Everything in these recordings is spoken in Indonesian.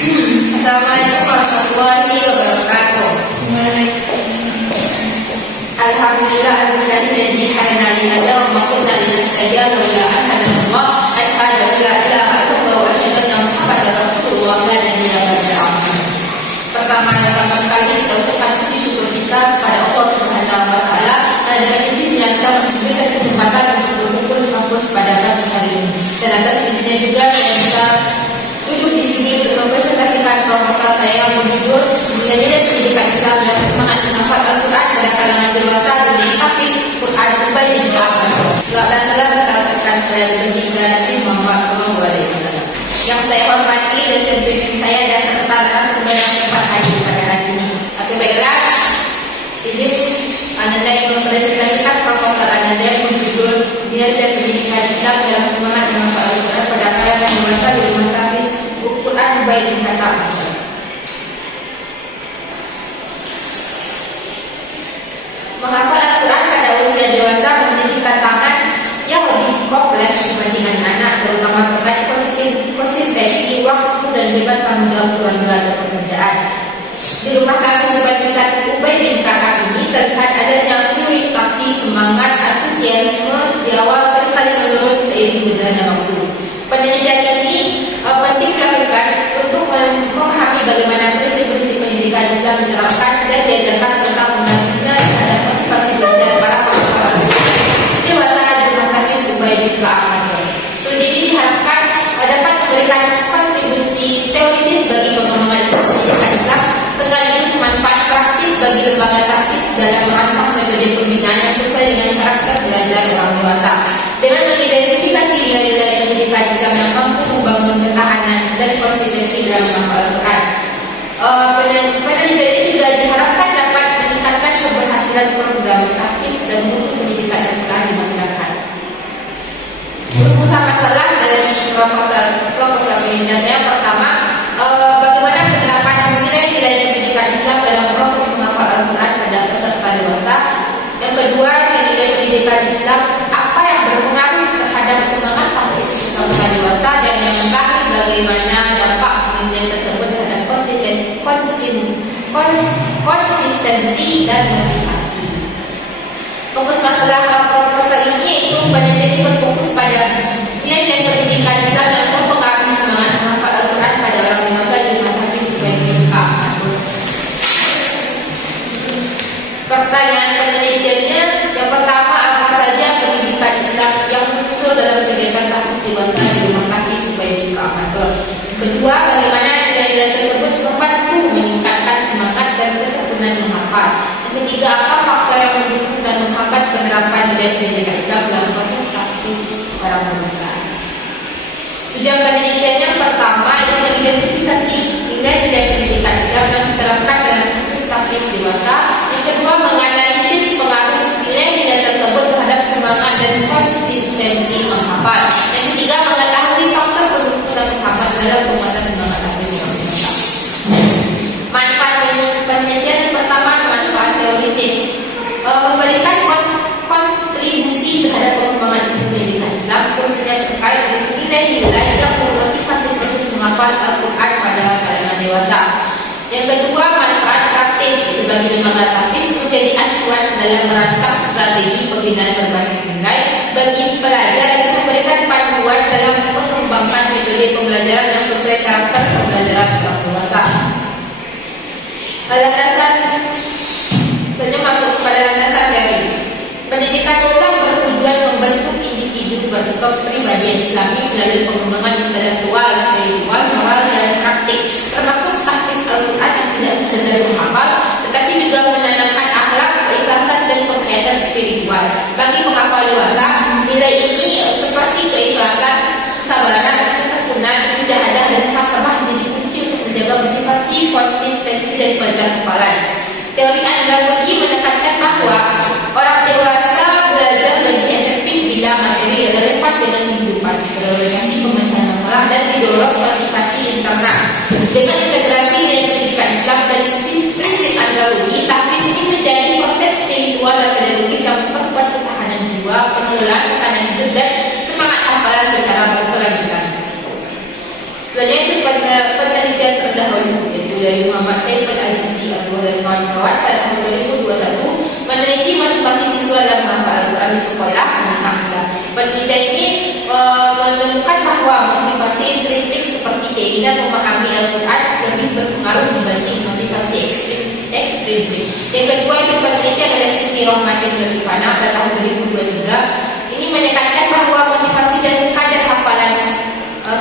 Assalamualaikum warahmatullahi wabarakatuh. Alhamdulillah alladzi hadana li hada wa ma kunna linahtadiya laula an hadana Allah. Asyhadu an la ilaha illallah wa asyhadu anna Muhammadar Rasulullah la nabiyya ba'dahu. Pertama sekali kita ucapkan puji syukur kita kepada Allah Subhanahu wa taala dengan izinnya kita memberikan kesempatan untuk berkumpul di kampus pada pagi hari ini. Dan atas izinnya juga saya bisa duduk di sini untuk mempresentasikan proposal saya yang berjudul Budaya dan Pendidikan Islam dan Semangat Menghafal Al-Quran pada kalangan dewasa dan Hafiz Quran Kembali di Al-Quran. Selamat datang kita rasakan kepada baginda Nabi Muhammad SAW. Yang saya hormati dosen bimbing saya dan serta narasumber yang sempat hadir pada hari ini. Oke, baiklah, izin Ananda yang mempresentasikan proposal Ananda yang berjudul Budaya dan Pendidikan Islam dalam Semangat Menghafal Al-Quran pada kalangan dewasa di rumah Hafiz Quran baik kata. Menghafal Al-Quran pada usia dewasa menjadi tantangan yang lebih kompleks dibandingkan anak, terutama terkait konsistensi waktu dan beban tanggung jawab keluarga atau pekerjaan. Di rumah kami sebagian Ubay bin Ka'ab ini terlihat adanya fluidasi semangat, antusiasme di awal serta menurun seiring berjalannya waktu. Penelitian ini penting dilakukan untuk memahami bagaimana prinsip-prinsip pendidikan Islam diterapkan dan diajarkan serta mengajarkan terhadap motivasi belajar para penghafal dewasa di rumah Hafiz Ubay bin Ka'ab. Studi ini diharapkan dapat memberikan kontribusi teoritis bagi pengembangan pendidikan Islam sekaligus manfaat praktis bagi lembaga tahfiz dalam merancang metode pembinaan yang sesuai dengan karakter belajar orang dewasa. Dengan mengidentifikasi nilai-nilai pendidikan Islam yang mampu membangun ketahanan dan konsistensi dalam menghafal Al-Quran. Penelitian ini juga diharapkan dapat meningkatkan keberhasilan program tahfiz dan mutu pendidikan Al-Quran di masyarakat. Rumusan masalah dari proposal penelitian saya pertama, bagaimana penerapan nilai-nilai pendidikan Islam dalam proses menghafal Al-Quran pada peserta dewasa. Yang kedua, nilai pendidikan Islam apa yang berpengaruh terhadap semangat tahfiz peserta dewasa, dan yang terakhir bagaimana dampak penelitian tersebut terhadap konsistensi dan motivasi. Fokus masalah proposal ini yaitu penelitian ini berfokus pada nilai pendidikan Islam yang mempengaruhi semangat menghafal Al-Quran pada orang dewasa di rumah Hafiz Ubay bin Ka'ab. Pertanyaan penelitiannya, yang pertama, apa saja pendidikan Islam yang muncul dalam kegiatan tahfiz dewasa di rumah Hafiz Ubay bin Ka'ab? Kedua, bagaimana nilai-nilai tersebut membantu meningkatkan semangat dan ketekunan menghafal? Yang ketiga, apa faktor yang mendukung dan menghambat penerapan nilai pendidikan Islam dalam proses tahfiz orang dewasa? Tujuan penelitiannya pertama itu mengidentifikasi nilai-nilai pendidikan Islam yang diterapkan dalam proses tahfiz dewasa. Yang kedua, menganalisis pengaruh nilai-nilai tersebut terhadap semangat dan konsistensi menghafal. Yang ketiga, mengetahui faktor pendukung dan menghambat dalam penguatan semangat tahfiz orang dewasa. Manfaat penelitian pertama, manfaat teoritis, memberikan kontribusi terhadap pengembangan pendidikan Islam, khususnya terkait dengan nilai-nilai yang memotivasi proses menghafal Al-Quran pada kalangan dewasa. Yang kedua, manfaat praktis bagi lembaga tahfiz menjadi acuan dalam merancang strategi pembinaan berbasis nilai bagi pelajar dan memberikan panduan dalam mengembangkan metode pembelajaran yang sesuai karakter pembelajaran orang dewasa. Landasan, selanjutnya masuk pada landasan teori. Pendidikan Islam bertujuan membentuk individu berkepribadian Islami melalui pengembangan intelektual, spiritual, moral, dan praktik, termasuk tahfiz Al-Quran yang tidak sekedar menghafal, tetapi juga menanamkan akhlak, keikhlasan, dan penghayatan spiritual. Bagi penghafal dewasa, nilai ini seperti keikhlasan, kesabaran, ketekunan, mujahadah, dan muhasabah menjadi kunci untuk menjaga motivasi, konsistensi, dan kualitas hafalan. Teori andragogi menekankan bahwa orang dewasa belajar lebih efektif bila materi relevan dengan kehidupan, berorientasi pemecahan masalah, dan didorong motivasi internal. Dengan integrasi dengan pendidikan Islam dan prinsip andragogi, tahfiz ini menjadi proses spiritual dan pedagogis yang memperkuat ketahanan jiwa, pengelolaan tekanan hidup, dan semangat hafalan secara berkelanjutan. Selanjutnya itu penelitian pembina memahami Al-Quran lebih berpengaruh dibanding motivasi ekstrinsik. Yang kedua itu penelitian oleh Siti Rohmatin Latifana pada tahun 2023. Ini menekankan bahwa motivasi dan kadar hafalan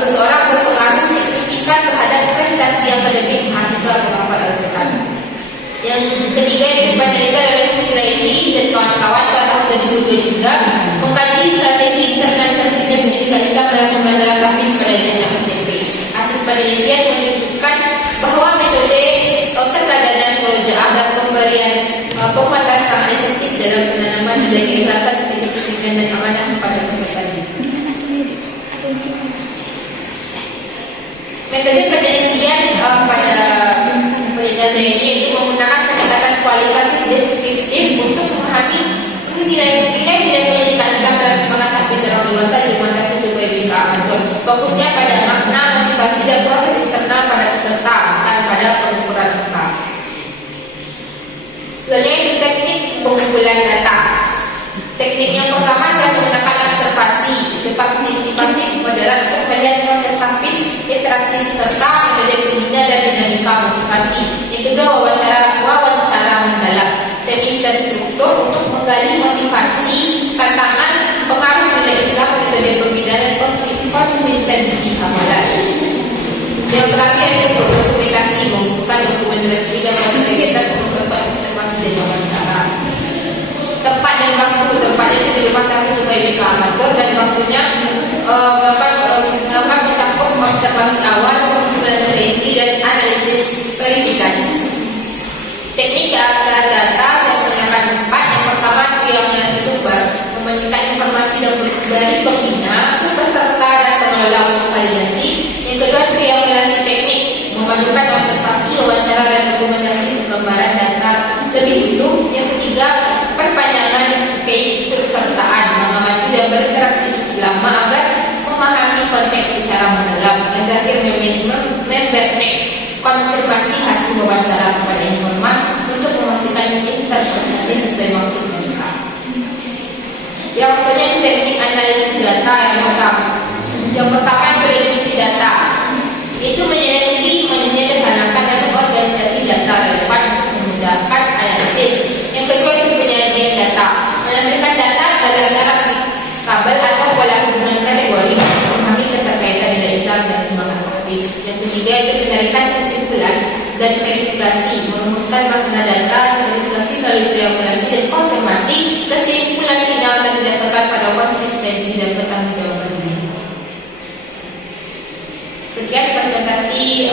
seseorang berpengaruh signifikan terhadap prestasi akademik mahasiswa penghafal Al-Quran. Yang ketiga itu penelitian oleh Kusiraini dan kawan-kawan pada tahun 2023 mengkaji strategi internalisasi pendidikan Islam dalam pembelajaran tahfiz pada jenjang SMP. Hasil penelitian menunjukkan bahwa metode keteladanan murojaah dan pemberian penguatan sangat efektif dalam penanaman nilai keikhlasan, kedisiplinan dan amanah pada peserta didik. Metode penelitian pada penelitian saya ini itu menggunakan pendekatan kualitatif deskriptif untuk memahami nilai-nilai pendidikan Islam dalam semangat tahfiz orang dewasa di rumah tahfiz UPBK Amatur. Fokusnya pada makna, motivasi dan proses internal pada peserta, bukan pada pengukuran angka. Selanjutnya itu teknik pengumpulan data. Teknik yang pertama saya menggunakan observasi, partisipasi modern untuk melihat proses tahfiz, interaksi peserta, metode pembina dan dinamika motivasi. Yang kedua wawancara mendalam, semi terstruktur untuk menggali motivasi, tantangan, pengaruh nilai Islam, metode pembina dan konsistensi amalan. Yang terakhir itu dokumentasi, membuka dokumen resmi dan kegiatan untuk membuat observasi dan wawancara. Tempat dan waktu, tempatnya itu di rumah tahfiz UPBK Amatur dan waktunya melakukan mencakup observasi awal, pengumpulan inti dan analisis verifikasi. Teknik keabsahan data saya menggunakan 4. Yang pertama triangulasi sumber, membandingkan informasi dari pembina, peserta dan pengelola untuk validasi. Yang kedua triangulasi teknik, memadukan observasi, wawancara dan dokumentasi untuk gambaran data lebih utuh. Yang ketiga perpanjangan keikutsertaan, mengamati dan berinteraksi cukup lama agar memahami konteks secara mendalam. Yang terakhir membentuk konfirmasi hasil wawancara kepada informan untuk memastikan interpretasi sesuai maksud mereka. Yang maksudnya itu teknik analisis data yang pertama. Yang pertama itu reduksi data. Itu menyederhanakan dan organisasi data relevan untuk memudahkan analisis. Yang kedua itu penyajian data, menampilkan data dalam narasi kabel atau pola hubungan kategori untuk memahami keterkaitan nilai Islam dan semangat tahfiz. Yang ketiga itu penarikan kesimpulan dan verifikasi, merumuskan makna data, verifikasi melalui triangulasi dan konfirmasi, kesimpulan final dan didasarkan pada konsistensi dan pertanggungjawaban diri. Sekian presentasi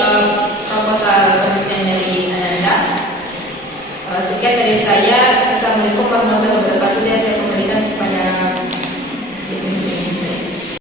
proposal penelitian dari Ananda. Sekian dari saya. Assalamualaikum warahmatullahi wabarakatuh. Dan saya kembalikan kepada